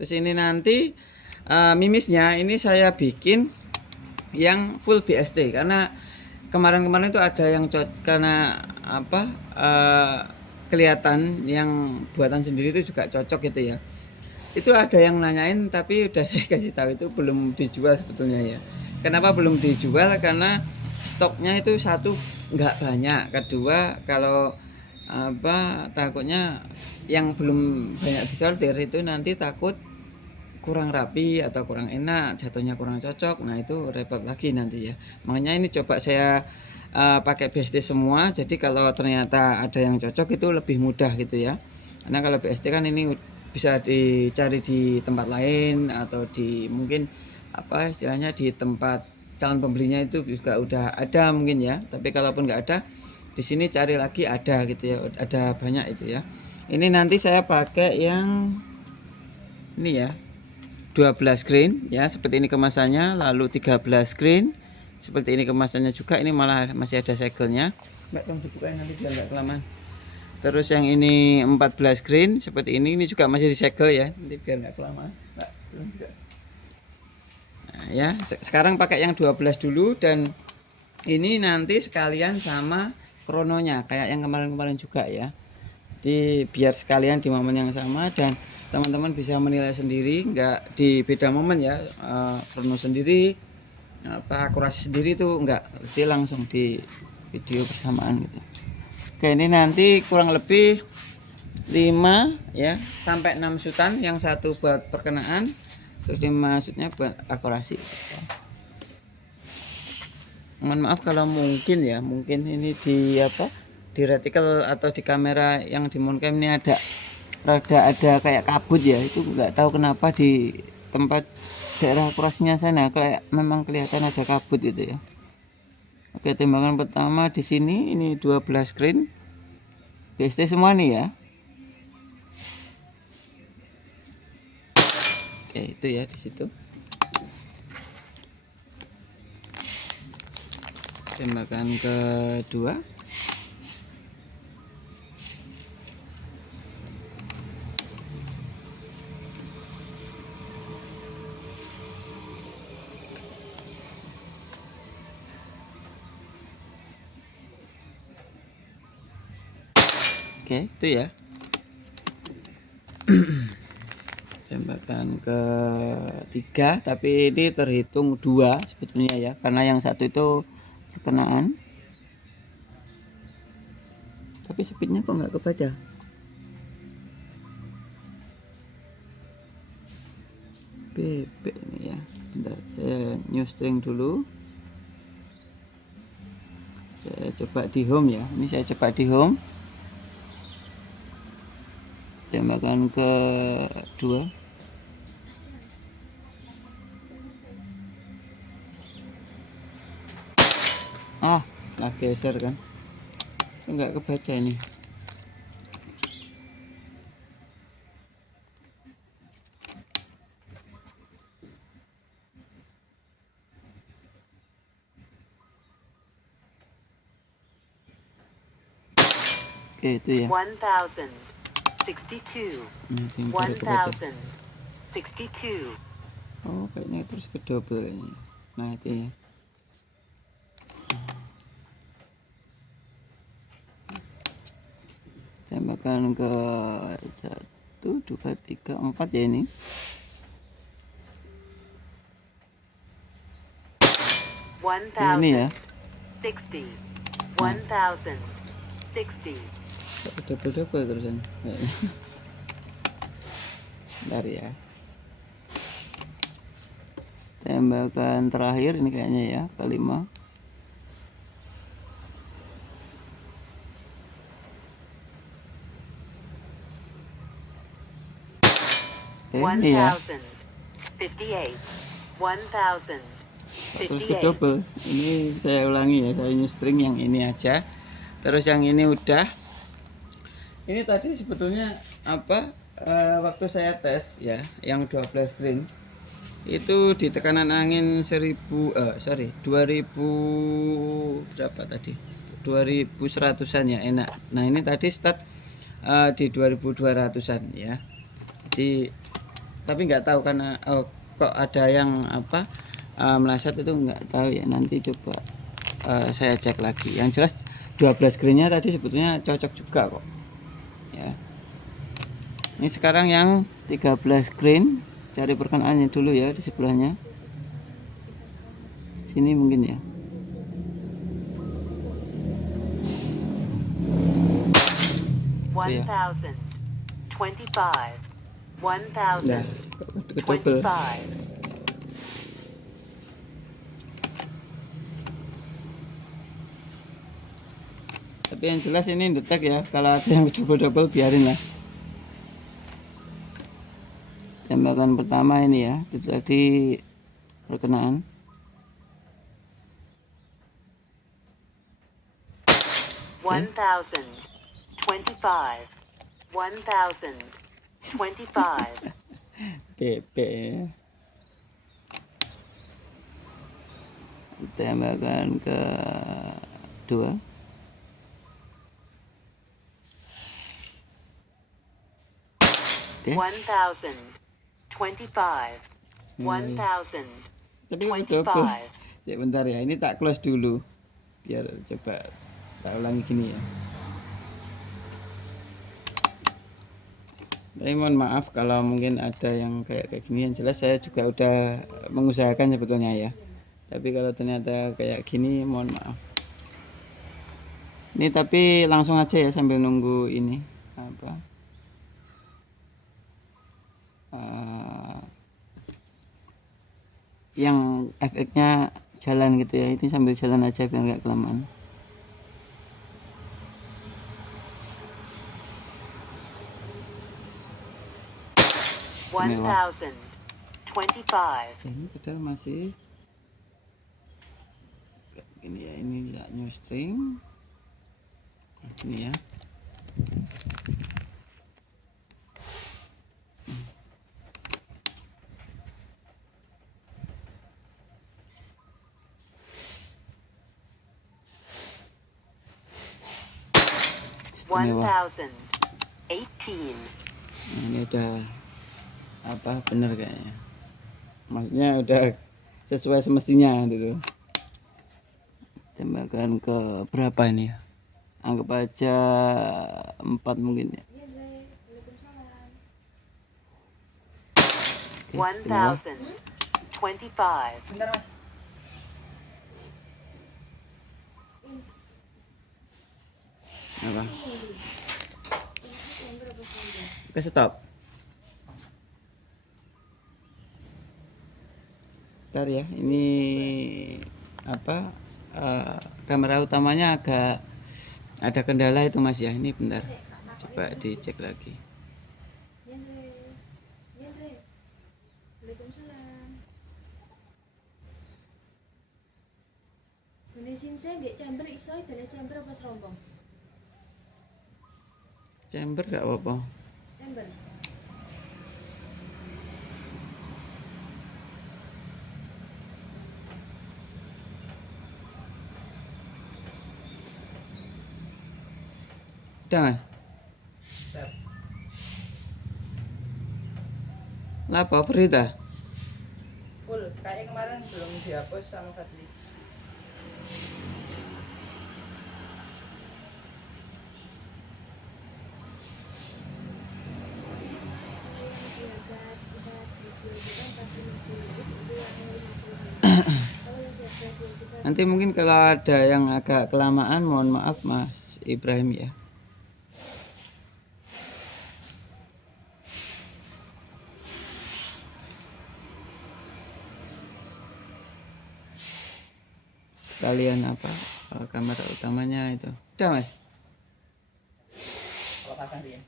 Terus ini nanti mimisnya ini saya bikin yang full BST karena kemarin-kemarin itu ada yang karena apa kelihatan yang buatan sendiri itu juga cocok gitu ya. Itu ada yang nanyain tapi udah saya kasih tahu itu belum dijual sebetulnya ya. Kenapa belum dijual? Karena stoknya itu satu nggak banyak, kedua kalau apa takutnya yang belum banyak disortir itu nanti takut kurang rapi atau kurang enak, jatuhnya kurang cocok. Nah, itu repot lagi nanti ya. Makanya ini coba saya pakai BST semua. Jadi kalau ternyata ada yang cocok itu lebih mudah gitu ya. Karena kalau BST kan ini bisa dicari di tempat lain atau di mungkin apa istilahnya di tempat calon pembelinya itu juga udah ada mungkin ya. Tapi kalaupun nggak ada, di sini cari lagi ada gitu ya. Ada banyak itu ya. Ini nanti saya pakai yang ini ya. 12 green ya, seperti ini kemasannya, lalu 13 green seperti ini kemasannya juga. Ini malah masih ada segelnya, Mbak, tolong dibukain nanti biar nggak kelamaan. Terus yang ini 14 green seperti ini juga masih disegel ya, nanti biar nggak kelamaan, Mbak. Nah, ya sekarang pakai yang 12 dulu, dan ini nanti sekalian sama krononya kayak yang kemarin-kemarin juga ya. Jadi biar sekalian di momen yang sama dan teman-teman bisa menilai sendiri, nggak di beda momen ya, krono sendiri apa akurasi sendiri tuh enggak, jadi langsung di video bersamaan gitu. Oke, ini nanti kurang lebih 5 ya sampai 6 sutan, yang satu buat perkenaan, terus 5 shootnya buat akurasi. Mohon maaf kalau mungkin ya, mungkin ini di apa di reticle atau di kamera yang di moncam ini ada kayak kabut ya, itu nggak tahu kenapa di tempat daerah akurasinya sana kayak memang kelihatan ada kabut gitu ya. Oke, tembakan pertama di sini ini 12 green BST semua nih ya. Oke, itu ya di situ. Tembakan kedua. Oke, itu ya. Tembakan ketiga, tapi ini terhitung 2 sebetulnya ya, karena yang satu itu perkenaan. Tapi speednya kok nggak kebaca. BB ini ya. Bentar, saya new string dulu. Saya coba di home ya. Ini saya coba di home. Tembakan kedua. Lah geser kan. Enggak kebaca ini. Oke, itu ya. 1062. 1062. Oh, kayaknya terus ke double kayaknya. Nah, itu ya. Tembakan ke 1, 2, 3, 4 ya ini. Ini ya. 60. 1060. Double terusan. Bentar ya. Tembakan terakhir ini kayaknya ya, kelima. Ini ya. 1058. 1058. Terus ke double. Ini saya ulangi ya, saya new string yang ini aja. Terus yang ini udah. Ini tadi sebetulnya apa waktu saya tes ya, yang 12 green itu di tekanan angin 2000 berapa tadi, 2100-an ya, enak. Nah, ini tadi start di 2200-an ya. Jadi tapi nggak tahu karena kok ada yang apa meleset itu nggak tahu ya, nanti coba saya cek lagi. Yang jelas 12 greennya tadi sebetulnya cocok juga kok ya. Ini sekarang yang 13 green, cari perkenaannya dulu ya di sebelahnya sini mungkin ya. One thousand, 25, 1,000, 25. Tapi yang jelas ini detek ya, kalau ada yang double-double biarin lah. Tembakan pertama ini ya, itu tadi perkenaan. One thousand, 25, 1,000, 25. PP ya. Tembakan ke dua. Oke. 1,000, 25, 1,000, Tapi double. 25. Ya bentar ya, ini tak close dulu biar coba tak ulangi gini ya. Tapi mohon maaf kalau mungkin ada yang kayak gini, yang jelas saya juga udah mengusahakan sebetulnya ya. Tapi kalau ternyata kayak gini mohon maaf. Ini tapi langsung aja ya sambil nunggu ini apa yang efeknya jalan gitu ya. Ini sambil jalan aja biar nggak kelamaan. Istimewa. 1,025. Ini padahal masih ini ya, ini ya new string ini ya. Istimewa. 1,018. Nah, ini udah apa bener kayaknya, maksudnya udah sesuai semestinya gitu. Tembakan ke berapa ini ya, anggap aja 4 mungkin ya. Oke, istimewa. 1,025. Bentar mas. Apa? Oke, stop. Bentar ya, ini apa kamera utamanya agak ada kendala itu mas ya. Ini bentar, coba dicek lagi. Chamber gak apa-apa. Udah mas. Lapa Frida? Full, kayak kemarin belum dihapus sama Fadli. Nanti mungkin kalau ada yang agak kelamaan mohon maaf Mas Ibrahim ya. Sekalian apa kamera utamanya itu. Udah mas. Kalau pasang dia.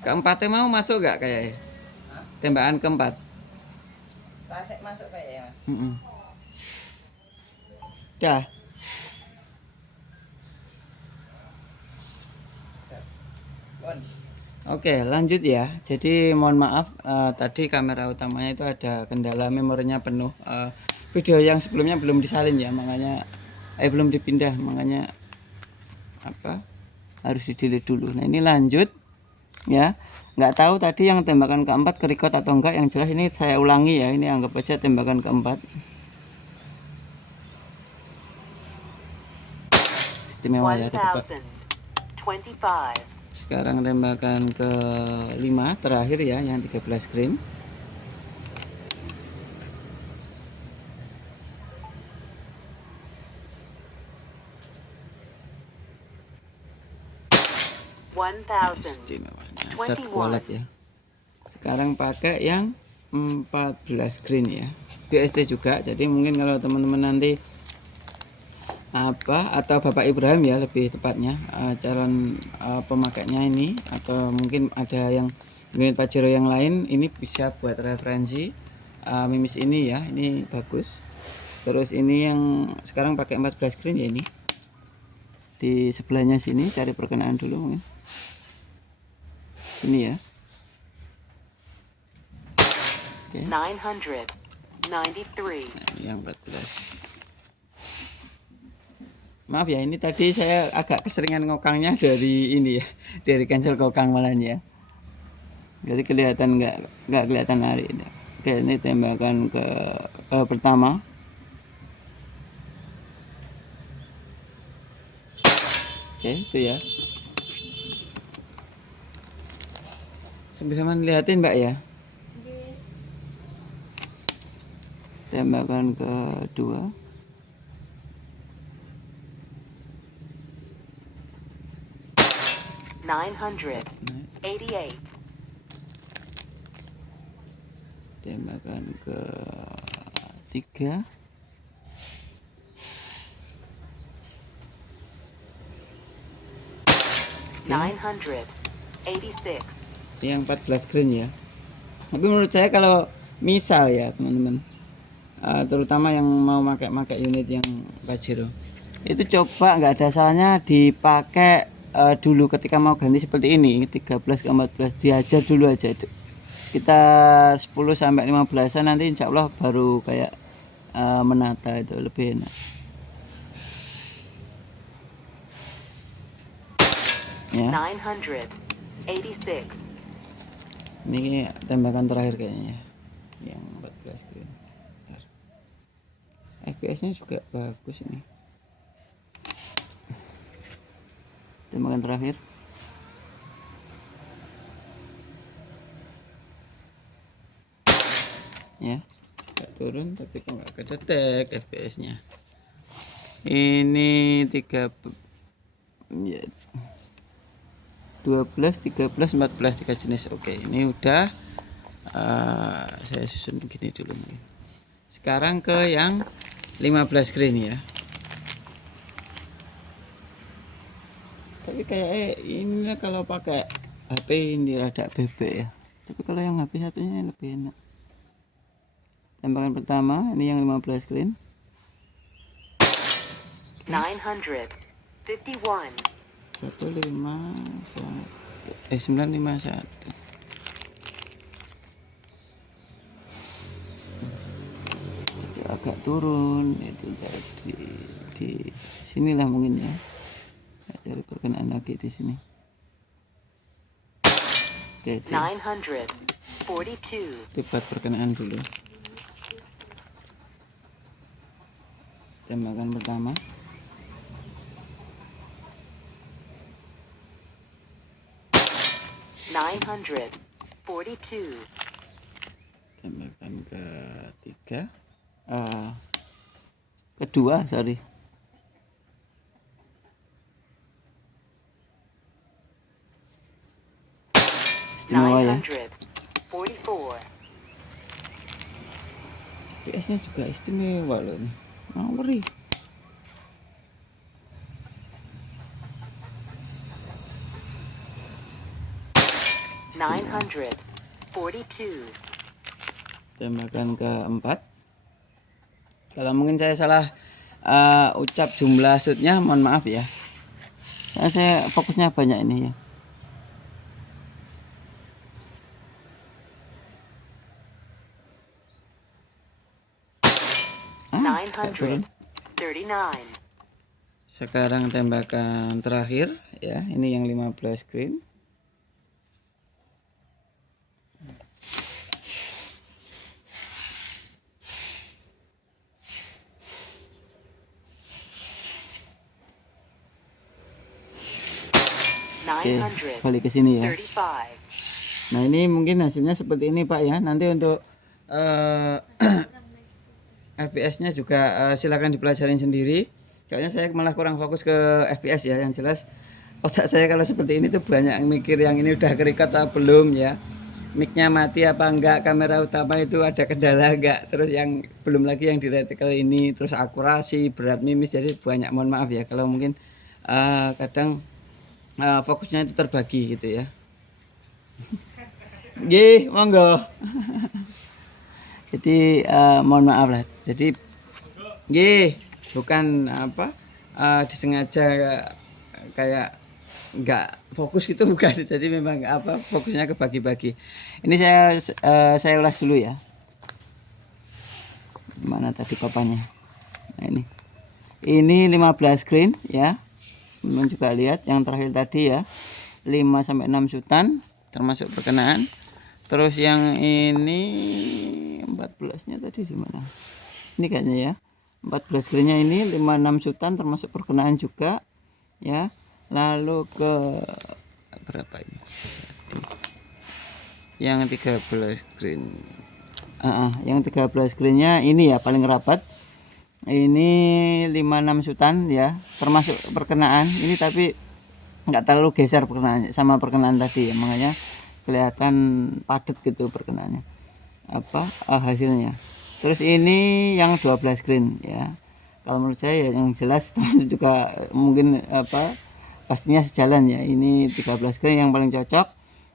Keempatnya mau masuk gak kayaknya? Tembakan keempat. Tasik masuk kayaknya mas. Udah. Oke lanjut ya. Jadi mohon maaf tadi kamera utamanya itu ada kendala, memorinya penuh. video yang sebelumnya belum disalin ya, makanya belum dipindah, makanya apa harus di delete dulu. Nah ini lanjut ya, nggak tahu tadi yang tembakan keempat kerecord atau enggak, yang jelas ini saya ulangi ya, ini anggap aja tembakan keempat. Istimewa ya, tetap. 1025. Sekarang tembakan ke 5 terakhir ya, yang 13 green. Istimewanya cat kualat ya. Sekarang pakai yang 14 green ya, BST juga. Jadi mungkin kalau teman-teman nanti apa, atau Bapak Ibrahim ya lebih tepatnya, calon pemakainya ini, atau mungkin ada yang unit Pajero yang lain, ini bisa buat referensi mimis ini ya, ini bagus. Terus ini yang sekarang pakai 14 green ya, ini di sebelahnya sini cari perkenaan dulu mungkin ini ya. Oke. 993. Nah, ini yang 14. Maaf ya, ini tadi saya agak keseringan ngokangnya dari ini ya, dari cancel kokang malahnya. Jadi kelihatan nggak kelihatan lari. Oke, ini tembakan ke pertama. Oke, itu ya. Bisa lihatin Mbak ya. Tembakan kedua. Nine hundred 88. Tembakan ke tiga. Okay. 986. Yang 14 green ya. Tapi menurut saya kalau misal ya teman-teman, terutama yang mau pakai unit yang Pajero, itu coba nggak ada salahnya dipakai dulu ketika mau ganti seperti ini 13 ke 14, diajar dulu aja itu sekitar 10 sampai 15an, nanti insya Allah baru kayak menata, itu lebih enak ya. 986. Ini tembakan terakhir kayaknya ya, yang 14 green. FPS nya juga bagus ini. Tembakan terakhir ya, agak turun tapi kok nggak kedetek FPS nya. Ini 3 ya, 12, 13, 14, 3 jenis. Oke, ini udah saya susun begini dulu nih. Sekarang ke yang 15 green ya. Tapi kayak ini kalau pakai HP ini rada bebek ya. Tapi kalau yang HP satunya lebih enak. Tembakan pertama ini yang 15 green. 951. 951. Agak turun itu, jadi di sinilah mungkin ya. Cari perkenaan lagi di sini. Oke, 942. itu buat perkenaan dulu. Tembakan pertama. Tembakan ketiga, kedua, sorry. Istimewa ya. 944. PS nya juga istimewa loh ini. Ngawuri. Istimewa. 942. Tembakan keempat. Kalau mungkin saya salah ucap jumlah shootnya, mohon maaf ya. Saya fokusnya banyak ini ya. Agak turun. 939. Sekarang tembakan terakhir ya, ini yang 15 green. Oke, balik ke sini ya. 935. Nah, ini mungkin hasilnya seperti ini Pak ya. Nanti untuk FPS-nya juga silakan dipelajarin sendiri. Kayaknya saya malah kurang fokus ke FPS ya. Yang jelas otak saya kalau seperti ini tuh banyak mikir yang ini udah ke-record atau belum ya. Mic-nya mati apa enggak, kamera utama itu ada kendala enggak, terus yang belum lagi yang di reticle ini, terus akurasi, berat mimis, jadi banyak, mohon maaf ya kalau mungkin kadang fokusnya itu terbagi gitu ya. Nggih, monggo. Jadi mohon maaf lah. Jadi nggih, bukan apa disengaja kayak nggak fokus gitu bukan. Jadi memang apa fokusnya kebagi-bagi. Ini saya ulas dulu ya. Mana tadi papannya? Nah, ini 15 green ya. Teman juga lihat yang terakhir tadi ya. 5 sampai 6 sutan termasuk perkenaan. Terus yang ini 14-nya tadi di mana? Ini kayaknya ya. 14 greennya ini 5-6 sutan termasuk perkenaan juga ya. Lalu ke berapa ini? Yang 13 green. Yang 13 greennya ini ya paling rapat. Ini 5-6 sutan ya, termasuk perkenaan. Ini tapi nggak terlalu geser perkenaannya sama perkenaan tadi ya, makanya kelihatan padat gitu perkenaannya. Hasilnya. Terus ini yang 12 green ya. Kalau menurut saya yang jelas juga mungkin pastinya sejalan ya. Ini 13 green yang paling cocok,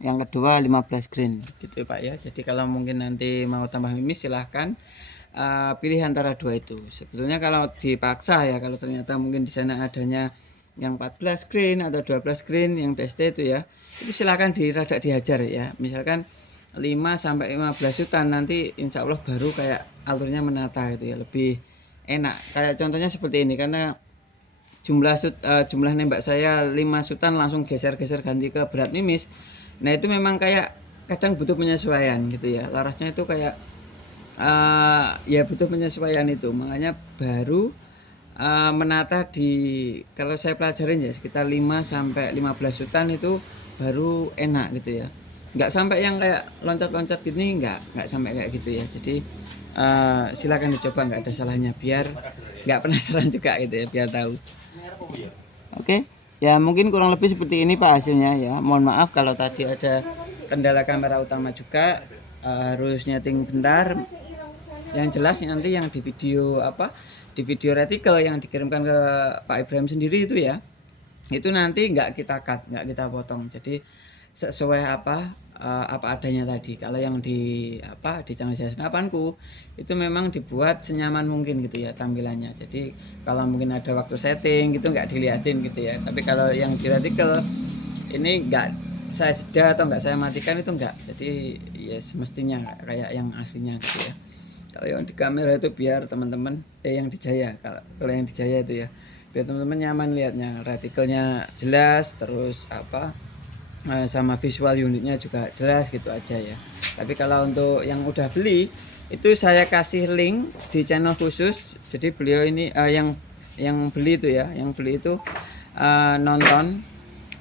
yang kedua 15 green gitu Pak ya. Jadi kalau mungkin nanti mau tambah mimis silahkan pilih antara dua itu. Sebetulnya kalau dipaksa ya, kalau ternyata mungkin di sana adanya yang 14 green atau 12 green yang BST itu ya, itu silahkan rada dihajar ya. Misalkan 5 sampai 15 sutan, nanti insya Allah baru kayak alurnya menata gitu ya, lebih enak. Kayak contohnya seperti ini, karena jumlah nembak saya 5 sutan langsung geser-geser ganti ke berat mimis. Nah itu memang kayak kadang butuh penyesuaian gitu ya, larasnya itu kayak ya butuh penyesuaian itu, makanya baru menata kalau saya pelajarin ya sekitar 5 sampai 15 sutan itu baru enak gitu ya, nggak sampai yang kayak loncat-loncat gini, nggak sampai kayak gitu ya. Jadi silakan dicoba, nggak ada salahnya, biar nggak penasaran juga gitu ya, biar tahu. Oke, ya mungkin kurang lebih seperti ini Pak hasilnya ya. Mohon maaf kalau tadi ada kendala kamera utama juga, harus nyeting bentar. Yang jelas nanti yang di video reticle yang dikirimkan ke Pak Ibrahim sendiri itu ya, itu nanti nggak kita cut, nggak kita potong, jadi sesuai apa adanya tadi. Kalau yang di channel saya senapanku itu memang dibuat senyaman mungkin gitu ya tampilannya. Jadi kalau mungkin ada waktu setting gitu nggak dilihatin gitu ya. Tapi kalau yang di reticle ini nggak saya jeda atau nggak saya matikan, itu nggak. Jadi ya semestinya kayak yang aslinya gitu ya. Kalau yang di kamera itu biar teman-teman yang di Jaya, kalau yang di Jaya itu ya biar teman-teman nyaman lihatnya, retikelnya jelas, terus sama visual unitnya juga jelas gitu aja ya. Tapi kalau untuk yang udah beli itu saya kasih link di channel khusus. Jadi beliau ini yang beli itu ya, yang beli itu nonton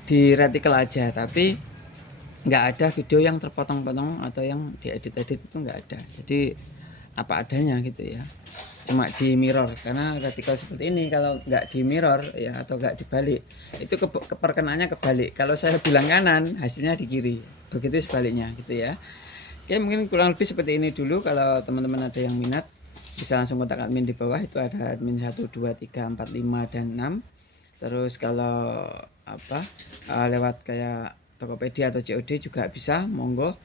di reticle aja, tapi nggak ada video yang terpotong-potong atau yang diedit-edit, itu nggak ada. Jadi apa adanya gitu ya, cuma di mirror, karena reticle seperti ini kalau nggak di mirror ya atau nggak dibalik itu perkenaannya kebalik. Kalau saya bilang kanan hasilnya di kiri, begitu sebaliknya gitu ya. Oke, mungkin kurang lebih seperti ini dulu. Kalau teman-teman ada yang minat bisa langsung kontak admin di bawah, itu ada admin 1, 2, 3, 4, 5 dan 6. Terus kalau lewat kayak Tokopedia atau COD juga bisa, monggo.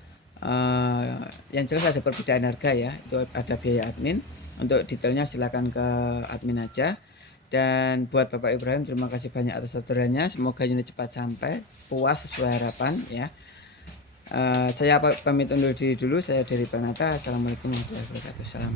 Yang jelas ada perbedaan harga ya, itu ada biaya admin. Untuk detailnya silakan ke admin aja. Dan buat Bapak Ibrahim, terima kasih banyak atas orderannya, semoga unit cepat sampai, puas sesuai harapan ya. Saya pamit undur diri dulu, saya dari Panata. Assalamualaikum warahmatullahi wabarakatuh. Salam.